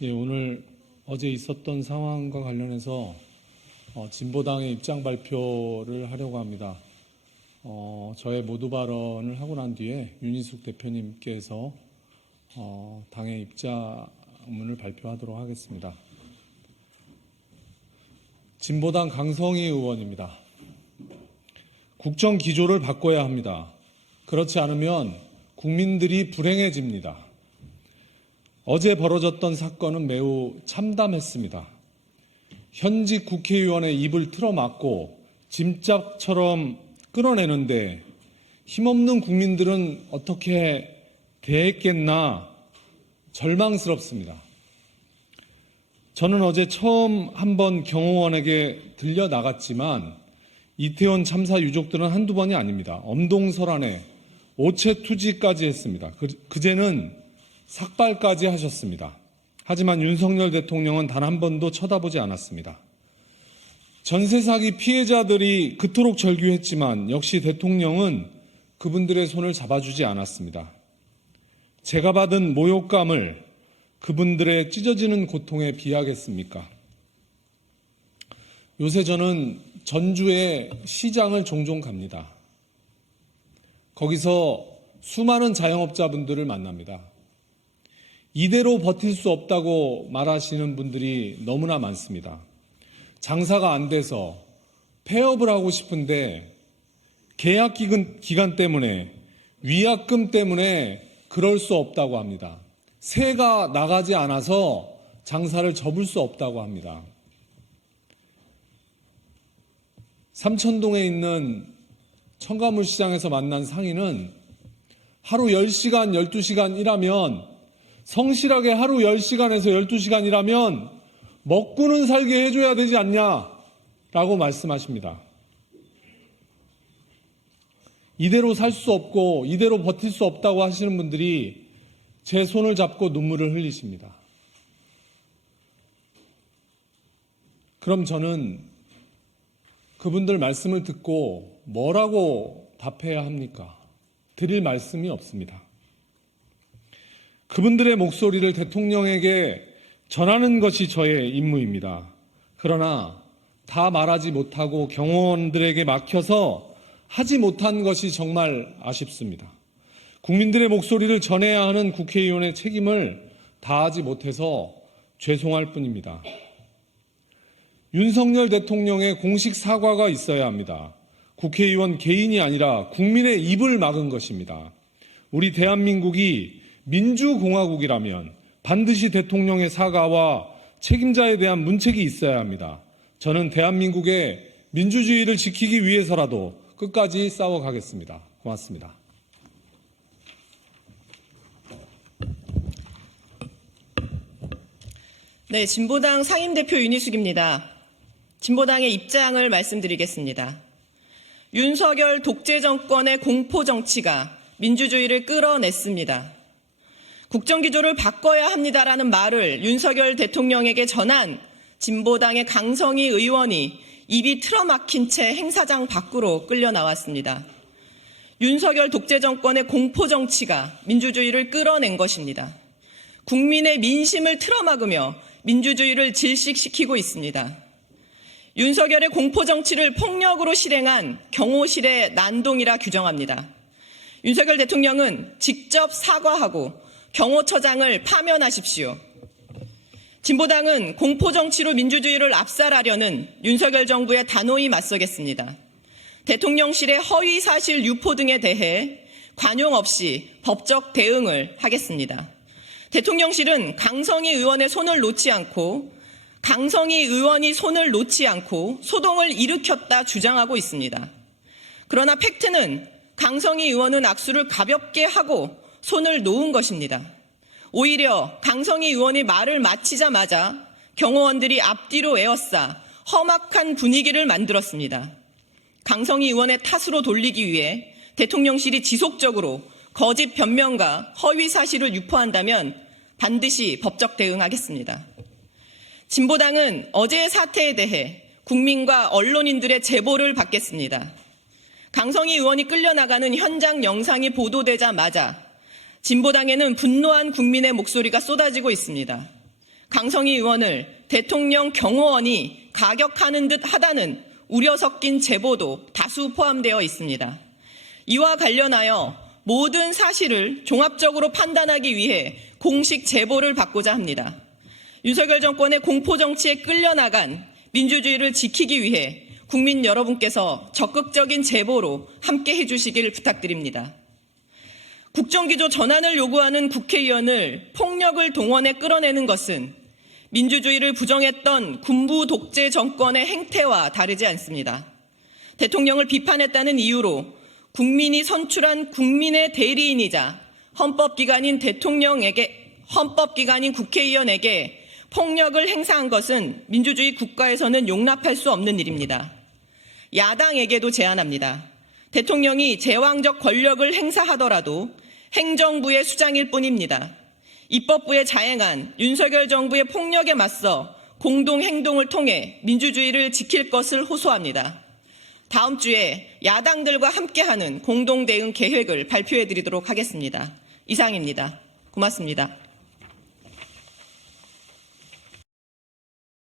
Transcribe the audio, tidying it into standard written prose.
예, 오늘 어제 있었던 상황과 관련해서 진보당의 입장 발표를 하려고 합니다. 저의 모두 발언을 하고 난 뒤에 윤희숙 대표님께서 당의 입장문을 발표하도록 하겠습니다. 진보당 강성희 의원입니다. 국정 기조를 바꿔야 합니다. 그렇지 않으면 국민들이 불행해집니다. 어제 벌어졌던 사건은 매우 참담했습니다. 현직 국회의원의 입을 틀어막고 짐짝처럼 끌어내는데 힘없는 국민들은 어떻게 대했겠나 절망스럽습니다. 저는 어제 처음 한번 경호원에게 들려 나갔지만 이태원 참사 유족들은 한두 번이 아닙니다. 엄동설안에 오체투지까지 했습니다. 그제는 삭발까지 하셨습니다. 하지만 윤석열 대통령은 단 한 번도 쳐다보지 않았습니다. 전세 사기 피해자들이 그토록 절규했지만 역시 대통령은 그분들의 손을 잡아주지 않았습니다. 제가 받은 모욕감을 그분들의 찢어지는 고통에 비하겠습니까? 요새 저는 전주의 시장을 종종 갑니다. 거기서 수많은 자영업자분들을 만납니다. 이대로 버틸 수 없다고 말하시는 분들이 너무나 많습니다. 장사가 안 돼서 폐업을 하고 싶은데 계약 기간 때문에 위약금 때문에 그럴 수 없다고 합니다. 세가 나가지 않아서 장사를 접을 수 없다고 합니다. 삼천동에 있는 청가물 시장에서 만난 상인은 하루 10시간, 12시간 일하면 성실하게 하루 10시간에서 12시간 일하면 먹고는 살게 해줘야 되지 않냐라고 말씀하십니다. 이대로 살 수 없고 이대로 버틸 수 없다고 하시는 분들이 제 손을 잡고 눈물을 흘리십니다. 그럼 저는 그분들 말씀을 듣고 뭐라고 답해야 합니까? 드릴 말씀이 없습니다. 그분들의 목소리를 대통령에게 전하는 것이 저의 임무입니다. 그러나 다 말하지 못하고 경호원들에게 막혀서 하지 못한 것이 정말 아쉽습니다. 국민들의 목소리를 전해야 하는 국회의원의 책임을 다하지 못해서 죄송할 뿐입니다. 윤석열 대통령의 공식 사과가 있어야 합니다. 국회의원 개인이 아니라 국민의 입을 막은 것입니다. 우리 대한민국이 민주공화국이라면 반드시 대통령의 사과와 책임자에 대한 문책이 있어야 합니다. 저는 대한민국의 민주주의를 지키기 위해서라도 끝까지 싸워가겠습니다. 고맙습니다. 네, 진보당 상임대표 윤희숙입니다. 진보당의 입장을 말씀드리겠습니다. 윤석열 독재 정권의 공포 정치가 민주주의를 끌어냈습니다. 국정기조를 바꿔야 합니다라는 말을 윤석열 대통령에게 전한 진보당의 강성희 의원이 입이 틀어막힌 채 행사장 밖으로 끌려 나왔습니다. 윤석열 독재 정권의 공포 정치가 민주주의를 끌어낸 것입니다. 국민의 민심을 틀어막으며 민주주의를 질식시키고 있습니다. 윤석열의 공포 정치를 폭력으로 실행한 경호실의 난동이라 규정합니다. 윤석열 대통령은 직접 사과하고 경호처장을 파면하십시오. 진보당은 공포정치로 민주주의를 압살하려는 윤석열 정부에 단호히 맞서겠습니다. 대통령실의 허위사실 유포 등에 대해 관용 없이 법적 대응을 하겠습니다. 대통령실은 강성희 의원의 손을 놓지 않고 소동을 일으켰다 주장하고 있습니다. 그러나 팩트는 강성희 의원은 악수를 가볍게 하고 손을 놓은 것입니다. 오히려 강성희 의원이 말을 마치자마자 경호원들이 앞뒤로 에워싸 험악한 분위기를 만들었습니다. 강성희 의원의 탓으로 돌리기 위해 대통령실이 지속적으로 거짓 변명과 허위 사실을 유포한다면 반드시 법적 대응하겠습니다. 진보당은 어제의 사태에 대해 국민과 언론인들의 제보를 받겠습니다. 강성희 의원이 끌려나가는 현장 영상이 보도되자마자 진보당에는 분노한 국민의 목소리가 쏟아지고 있습니다. 강성희 의원을 대통령 경호원이 가격하는 듯 하다는 우려 섞인 제보도 다수 포함되어 있습니다. 이와 관련하여 모든 사실을 종합적으로 판단하기 위해 공식 제보를 받고자 합니다. 윤석열 정권의 공포정치에 끌려나간 민주주의를 지키기 위해 국민 여러분께서 적극적인 제보로 함께 해주시길 부탁드립니다. 국정기조 전환을 요구하는 국회의원을 폭력을 동원해 끌어내는 것은 민주주의를 부정했던 군부 독재 정권의 행태와 다르지 않습니다. 대통령을 비판했다는 이유로 국민이 선출한 국민의 대리인이자 헌법기관인 국회의원에게 폭력을 행사한 것은 민주주의 국가에서는 용납할 수 없는 일입니다. 야당에게도 제안합니다. 대통령이 제왕적 권력을 행사하더라도 행정부의 수장일 뿐입니다. 입법부의 자행한 윤석열 정부의 폭력에 맞서 공동행동을 통해 민주주의를 지킬 것을 호소합니다. 다음 주에 야당들과 함께하는 공동대응 계획을 발표해 드리도록 하겠습니다. 이상입니다. 고맙습니다.